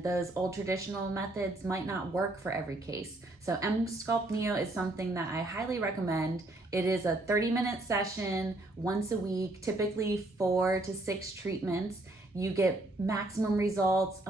and those old traditional methods might not work for every case. So Emsculpt NEO is something that I highly recommend. It is a 30-minute session once a week, typically 4 to 6 treatments. You get maximum results.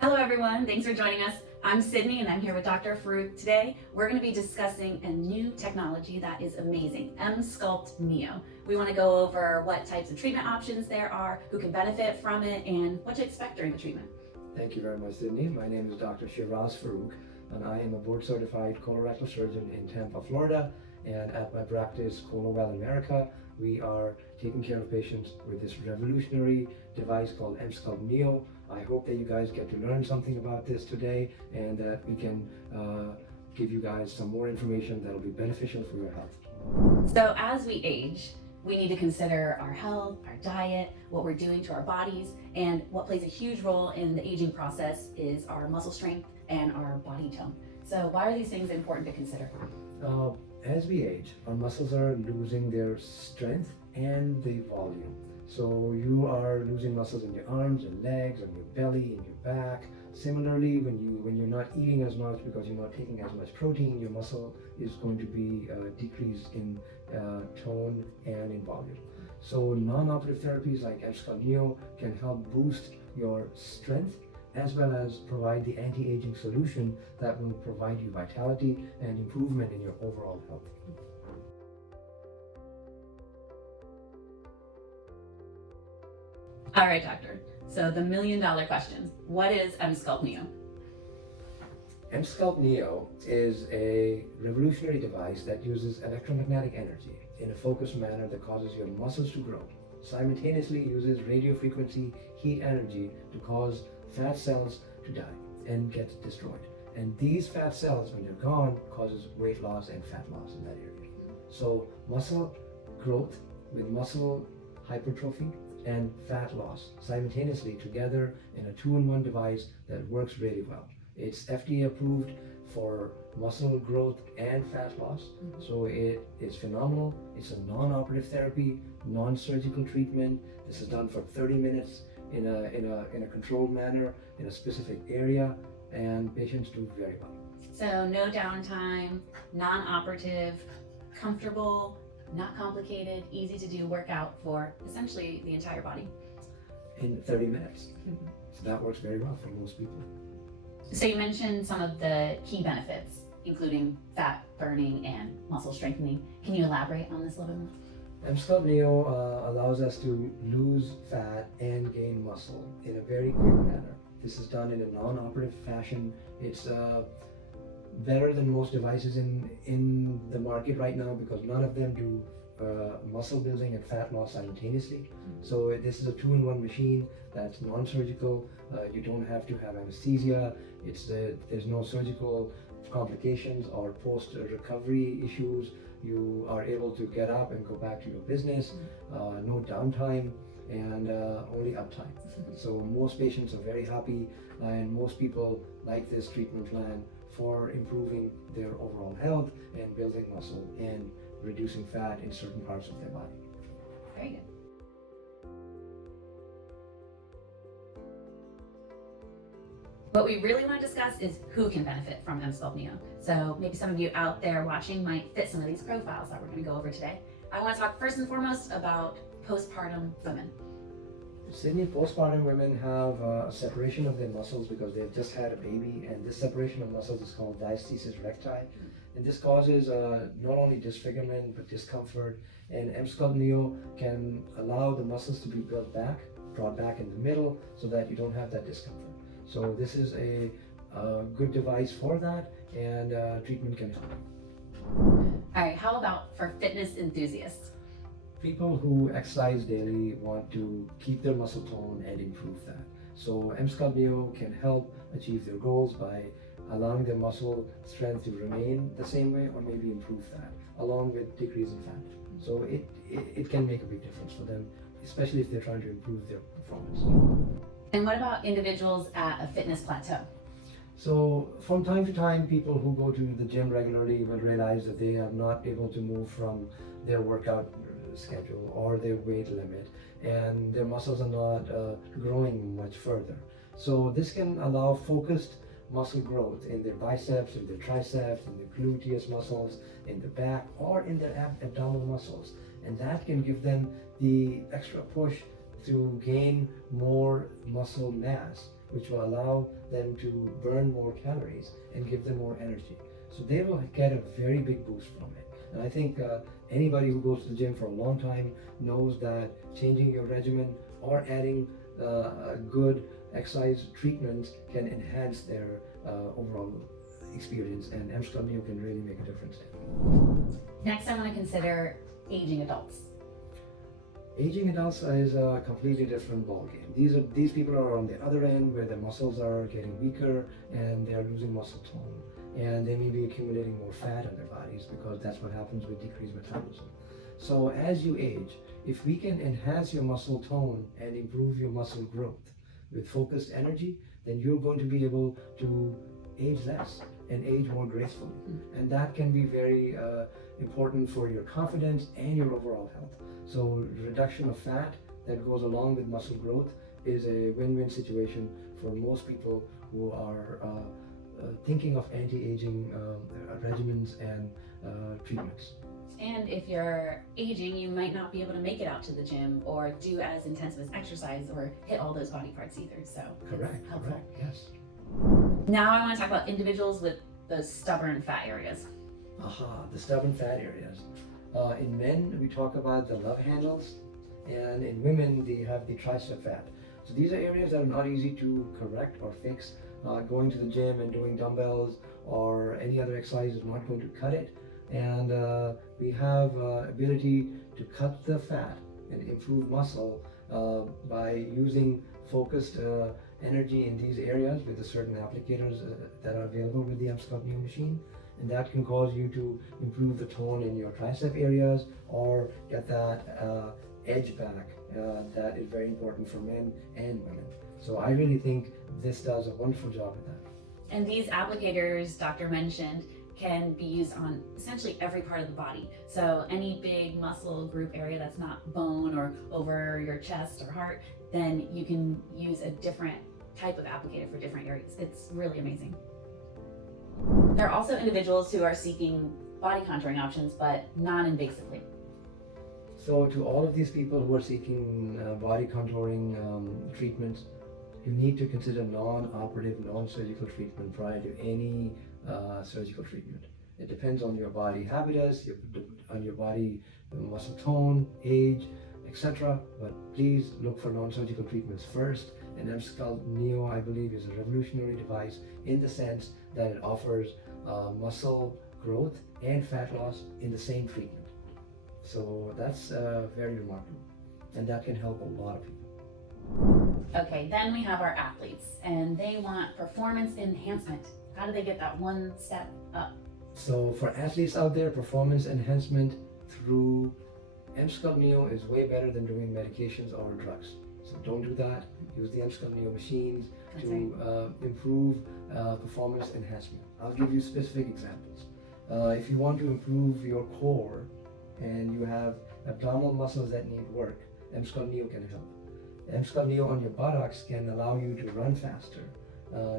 Hello everyone, thanks for joining us. I'm Sydney and I'm here with Dr. Farooq. Today we're going to be discussing a new technology that is amazing, Emsculpt NEO. We want to go over what types of treatment options there are, who can benefit from it, and what to expect during the treatment. Thank you very much, Sydney. My name is Dr. Shiraz Farooq and I am a board-certified colorectal surgeon in Tampa, Florida. And at my practice, Colowell America, we are taking care of patients with this revolutionary device called Emsculpt NEO. I hope that you guys get to learn something about this today and that we can give you guys some more information that will be beneficial for your health. So as we age, we need to consider our health, our diet, what we're doing to our bodies, and what plays a huge role in the aging process is our muscle strength and our body tone. So why are these things important to consider? As we age, our muscles are losing their strength and the volume. So you are losing muscles in your arms and legs and your belly and your back. Similarly, when you're not eating as much because you're not taking as much protein, your muscle is going to be decreased in tone and in volume. So non-operative therapies like Emsculpt NEO can help boost your strength as well as provide the anti-aging solution that will provide you vitality and improvement in your overall health. All right, doctor. So the million-dollar question, what is Emsculpt NEO? Emsculpt NEO is a revolutionary device that uses electromagnetic energy in a focused manner that causes your muscles to grow. Simultaneously uses radiofrequency heat energy to cause fat cells to die and get destroyed. And these fat cells, when they're gone, causes weight loss and fat loss in that area. So muscle growth with muscle hypertrophy and fat loss simultaneously together in a 2-in-1 device that works really well. It's FDA approved for muscle growth and fat loss. So it is phenomenal. It's a non-operative therapy, non-surgical treatment. This is done for 30 minutes in a controlled manner in a specific area, and patients do very well. So no downtime, non-operative, comfortable, not complicated, easy to do workout for essentially the entire body. In 30 minutes. So that works very well for most people. So you mentioned some of the key benefits, including fat burning and muscle strengthening. Can you elaborate on this a little bit more? Emsculpt NEO allows us to lose fat and gain muscle in a very quick manner. This is done in a non-operative fashion. It's better than most devices in the market right now because none of them do muscle building and fat loss simultaneously. So this is a 2-in-1 machine that's non-surgical. You don't have to have anesthesia. There's no surgical complications or post-recovery issues. You are able to get up and go back to your business, no downtime, and only uptime. So most patients are very happy, and most people like this treatment plan for improving their overall health and building muscle and reducing fat in certain parts of their body. Very good. What we really want to discuss is who can benefit from Emsculpt NEO. So maybe some of you out there watching might fit some of these profiles that we're going to go over today. I want to talk first and foremost about postpartum women. Sydney, postpartum women have a separation of their muscles because they've just had a baby, and this separation of muscles is called diastasis recti. And this causes not only disfigurement but discomfort, and Emsculpt NEO can allow the muscles to be brought back in the middle so that you don't have that discomfort. So this is a good device for that, and treatment can help. All right, how about for fitness enthusiasts? People who exercise daily want to keep their muscle tone and improve that. So Emsculpt NEO can help achieve their goals by allowing their muscle strength to remain the same way or maybe improve that, along with decreasing fat. So it can make a big difference for them especially if they're trying to improve their performance. And what about individuals at a fitness plateau? So from time to time, people who go to the gym regularly will realize that they are not able to move from their workout schedule or their weight limit, and their muscles are not growing much further. So this can allow focused muscle growth in their biceps, in their triceps, in their gluteus muscles, in the back, or in their abdominal muscles. And that can give them the extra push to gain more muscle mass, which will allow them to burn more calories and give them more energy. So they will get a very big boost from it. And I think anybody who goes to the gym for a long time knows that changing your regimen or adding good exercise treatments can enhance their overall experience, and Emsculpt NEO can really make a difference. Next, I want to consider aging adults. Aging adults is a completely different ballgame. These people are on the other end where their muscles are getting weaker and they are losing muscle tone, and they may be accumulating more fat in their bodies because that's what happens with decreased metabolism. So as you age, if we can enhance your muscle tone and improve your muscle growth with focused energy, then you're going to be able to age less and age more gracefully. And that can be very important for your confidence and your overall health. So reduction of fat that goes along with muscle growth is a win-win situation for most people who are thinking of anti-aging regimens and treatments. And if you're aging, you might not be able to make it out to the gym or do as intensive as exercise or hit all those body parts either. So Correct, yes. Now I want to talk about individuals with those stubborn fat areas. The stubborn fat areas. In men, we talk about the love handles, and in women, they have the tricep fat. So these are areas that are not easy to correct or fix. Going to the gym and doing dumbbells or any other exercise is not going to cut it. And we have ability to cut the fat and improve muscle by using focused energy in these areas with the certain applicators that are available with the Emsculpt NEO machine. And that can cause you to improve the tone in your tricep areas or get that edge back. That is very important for men and women. So I really think this does a wonderful job with that. And these applicators, Doctor mentioned, can be used on essentially every part of the body. So any big muscle group area that's not bone or over your chest or heart, then you can use a different type of applicator for different areas. It's really amazing. There are also individuals who are seeking body contouring options, but non-invasively. So to all of these people who are seeking body contouring treatments, you need to consider non-operative, non-surgical treatment prior to any surgical treatment. It depends on your body habitus, on your body muscle tone, age, etc. But please look for non-surgical treatments first. And Emsculpt NEO, I believe, is a revolutionary device in the sense that it offers muscle growth and fat loss in the same treatment. So that's very remarkable, and that can help a lot of people. Okay, then we have our athletes, and they want performance enhancement. How do they get that one step up? So for athletes out there, performance enhancement through Emsculpt NEO is way better than doing medications or drugs. So don't do that. Use the Emsculpt NEO machines to improve performance enhancement. I'll give you specific examples. If you want to improve your core and you have abdominal muscles that need work, Emsculpt NEO can help. Emsculpt NEO on your buttocks can allow you to run faster,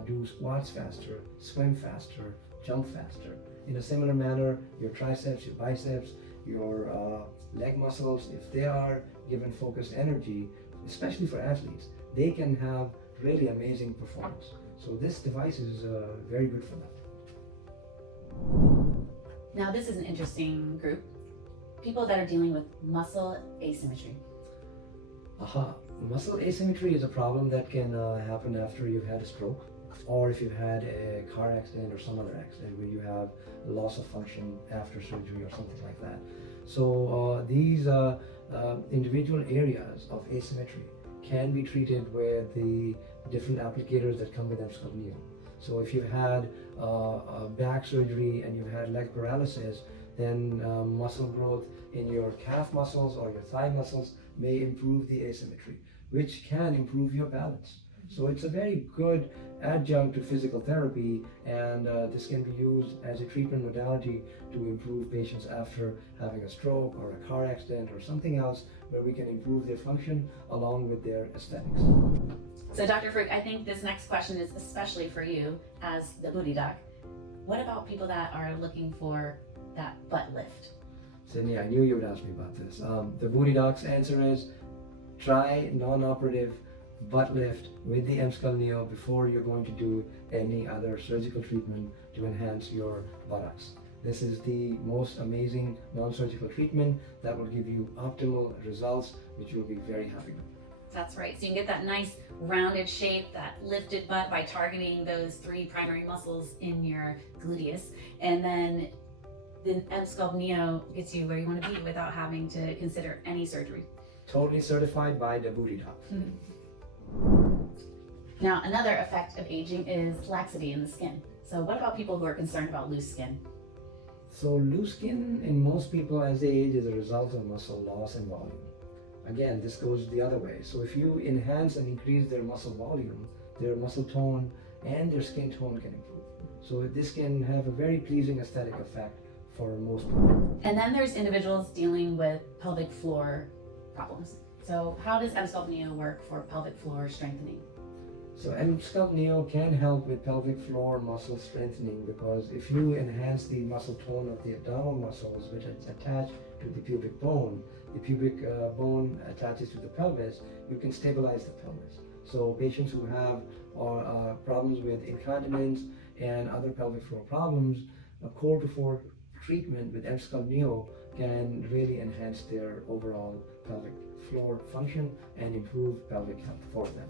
do squats faster, swim faster, jump faster. In a similar manner, your triceps, your biceps, your leg muscles, if they are given focused energy, especially for athletes, they can have really amazing performance. So this device is very good for that. Now this is an interesting group. People that are dealing with muscle asymmetry. Muscle asymmetry is a problem that can happen after you've had a stroke, or if you've had a car accident or some other accident where you have loss of function after surgery or something like that. So these individual areas of asymmetry can be treated with the different applicators that come with Emsculpt NEO. So if you've had back surgery and you've had leg paralysis, then muscle growth in your calf muscles or your thigh muscles may improve the asymmetry, which can improve your balance. So it's a very good adjunct to physical therapy, and this can be used as a treatment modality to improve patients after having a stroke or a car accident or something else, where we can improve their function along with their aesthetics. So Dr. Farooq, I think this next question is especially for you as the booty doc. What about people that are looking for that butt lift? Sydney, I knew you would ask me about this. The booty doc's answer is try non-operative butt lift with the Emsculpt NEO before you're going to do any other surgical treatment to enhance your buttocks. This is the most amazing non-surgical treatment that will give you optimal results, which you'll be very happy with. That's right. So you can get that nice rounded shape, that lifted butt by targeting those 3 primary muscles in your gluteus. And then the Emsculpt NEO gets you where you want to be without having to consider any surgery. Totally certified by the booty doc. Now, another effect of aging is laxity in the skin. So what about people who are concerned about loose skin? So loose skin in most people as they age is a result of muscle loss and volume. Again, this goes the other way. So if you enhance and increase their muscle volume, their muscle tone and their skin tone can improve. So this can have a very pleasing aesthetic effect for most people. And then there's individuals dealing with pelvic floor problems. So how does Emsculpt NEO work for pelvic floor strengthening? So Emsculpt NEO can help with pelvic floor muscle strengthening, because if you enhance the muscle tone of the abdominal muscles, which is attached to the pubic bone bone attaches to the pelvis, you can stabilize the pelvis. So patients who have problems with incontinence and other pelvic floor problems, a core to floor treatment with Emsculpt NEO can really enhance their overall pelvic floor function and improve pelvic health for them.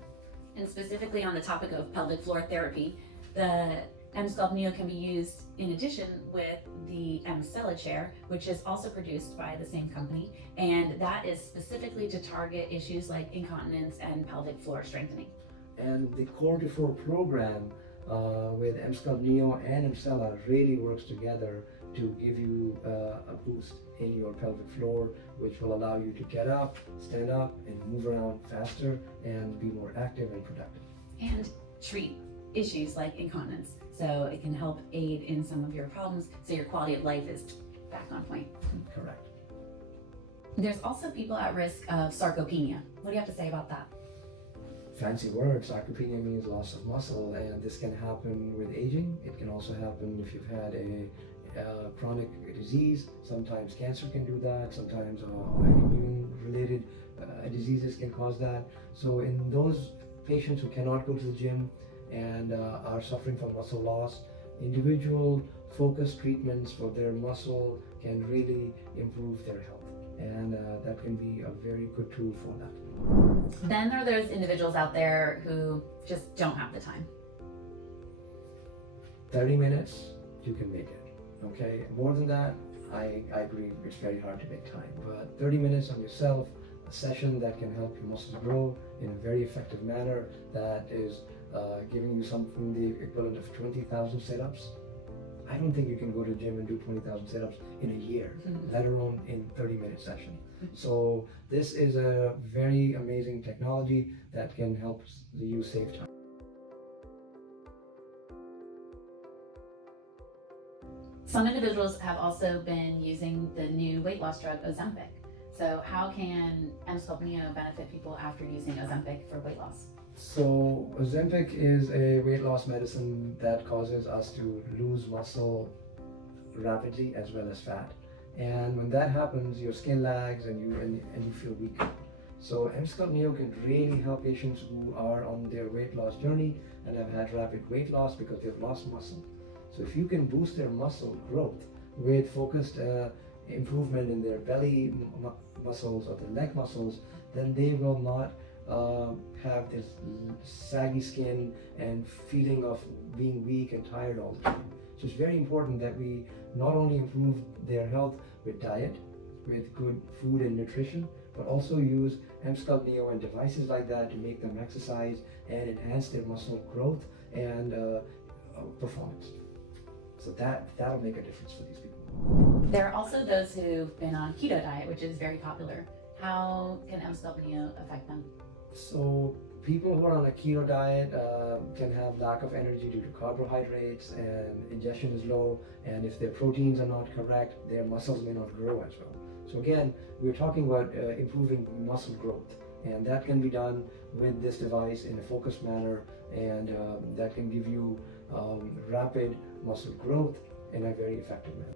And specifically on the topic of pelvic floor therapy, the Emsculpt NEO can be used in addition with the Emsella chair, which is also produced by the same company, and that is specifically to target issues like incontinence and pelvic floor strengthening. And the core to floor program with Emsculpt NEO and Emsella really works together to give you a boost in your pelvic floor, which will allow you to get up, stand up, and move around faster and be more active and productive. And treat issues like incontinence. So it can help aid in some of your problems, so your quality of life is back on point. Correct. There's also people at risk of sarcopenia. What do you have to say about that? Fancy word, sarcopenia means loss of muscle, and this can happen with aging. It can also happen if you've had a chronic disease. Sometimes cancer can do that, sometimes immune-related diseases can cause that. So in those patients who cannot go to the gym and are suffering from muscle loss, individual focused treatments for their muscle can really improve their health, and that can be a very good tool for that. Then there are those individuals out there who just don't have the time. 30 minutes, you can make it. Okay, more than that, I agree, it's very hard to make time, but 30 minutes on yourself, a session that can help your muscles grow in a very effective manner, that is giving you something the equivalent of 20,000 sit-ups. I don't think you can go to the gym and do 20,000 sit-ups in a year, let alone in 30-minute session. So this is a very amazing technology that can help you save time. Some individuals have also been using the new weight loss drug Ozempic. So how can Emsculpt NEO benefit people after using Ozempic for weight loss? So Ozempic is a weight loss medicine that causes us to lose muscle rapidly as well as fat. And when that happens, your skin lags and you feel weaker. So Emsculpt NEO can really help patients who are on their weight loss journey and have had rapid weight loss because they've lost muscle. So if you can boost their muscle growth with focused improvement in their belly muscles or the leg muscles, then they will not have this saggy skin and feeling of being weak and tired all the time. So it's very important that we not only improve their health with diet, with good food and nutrition, but also use Emsculpt NEO and devices like that to make them exercise and enhance their muscle growth and performance. So that'll make a difference for these people. There are also those who've been on keto diet, which is very popular. How can Emsculpt NEO affect them? So people who are on a keto diet can have lack of energy due to carbohydrates, and ingestion is low, and if their proteins are not correct, their muscles may not grow as well. So again, we're talking about improving muscle growth, and that can be done with this device in a focused manner, and that can give you rapid muscle growth in a very effective manner.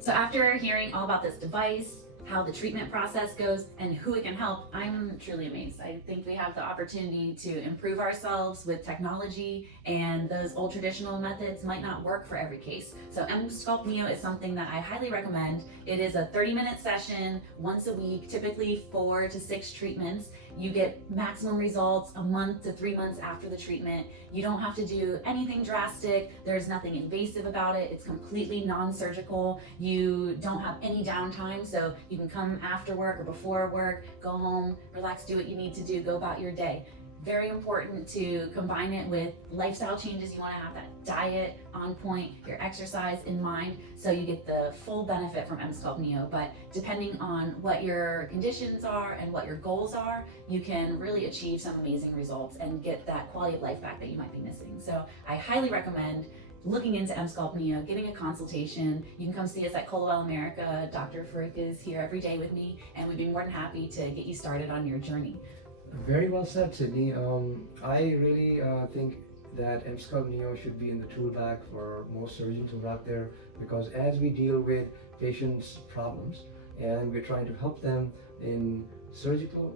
So after hearing all about this device, how the treatment process goes, and who it can help, I'm truly amazed. I think we have the opportunity to improve ourselves with technology, and those old traditional methods might not work for every case. So Emsculpt NEO is something that I highly recommend. It is a 30-minute session once a week, typically 4 to 6 treatments. You get maximum results a month to 3 months after the treatment. You don't have to do anything drastic. There's nothing invasive about it. It's completely non-surgical. You don't have any downtime, so you can come after work or before work, go home, relax, do what you need to do, go about your day. Very important to combine it with lifestyle changes. You want to have that diet on point, your exercise in mind, so you get the full benefit from Emsculpt NEO. But depending on what your conditions are and what your goals are, you can really achieve some amazing results and get that quality of life back that you might be missing. So I highly recommend looking into Emsculpt NEO, getting a consultation. You can come see us at Colwell America. Dr. Farooq is here every day with me, and we'd be more than happy to get you started on your journey. Very well said, Sydney. I really think that Emsculpt NEO should be in the tool bag for most surgeons who are out there, because as we deal with patients' problems and we're trying to help them in surgical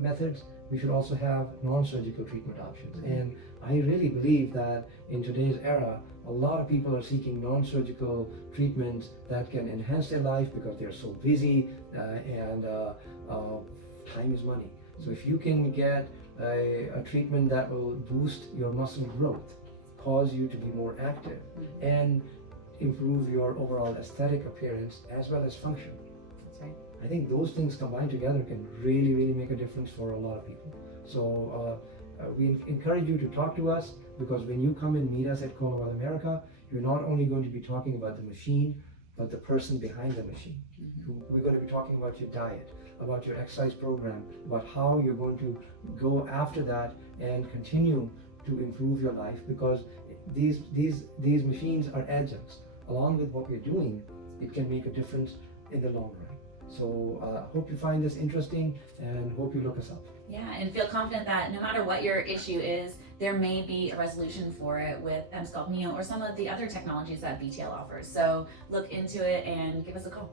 methods, we should also have non-surgical treatment options. And I really believe that in today's era, a lot of people are seeking non-surgical treatments that can enhance their life because they're so busy, and time is money. So if you can get a treatment that will boost your muscle growth, cause you to be more active, and improve your overall aesthetic appearance as well as function, That's right. I think those things combined together can really, really make a difference for a lot of people. So we encourage you to talk to us, because when you come and meet us at Colwell America, you're not only going to be talking about the machine, but the person behind the machine. We're going to be talking about your diet, about your exercise program, about how you're going to go after that and continue to improve your life, because these machines are adjuncts. Along with what we're doing, it can make a difference in the long run. So hope you find this interesting, and hope you look us up. Yeah, and feel confident that no matter what your issue is, there may be a resolution for it with Emsculpt NEO or some of the other technologies that BTL offers. So look into it and give us a call.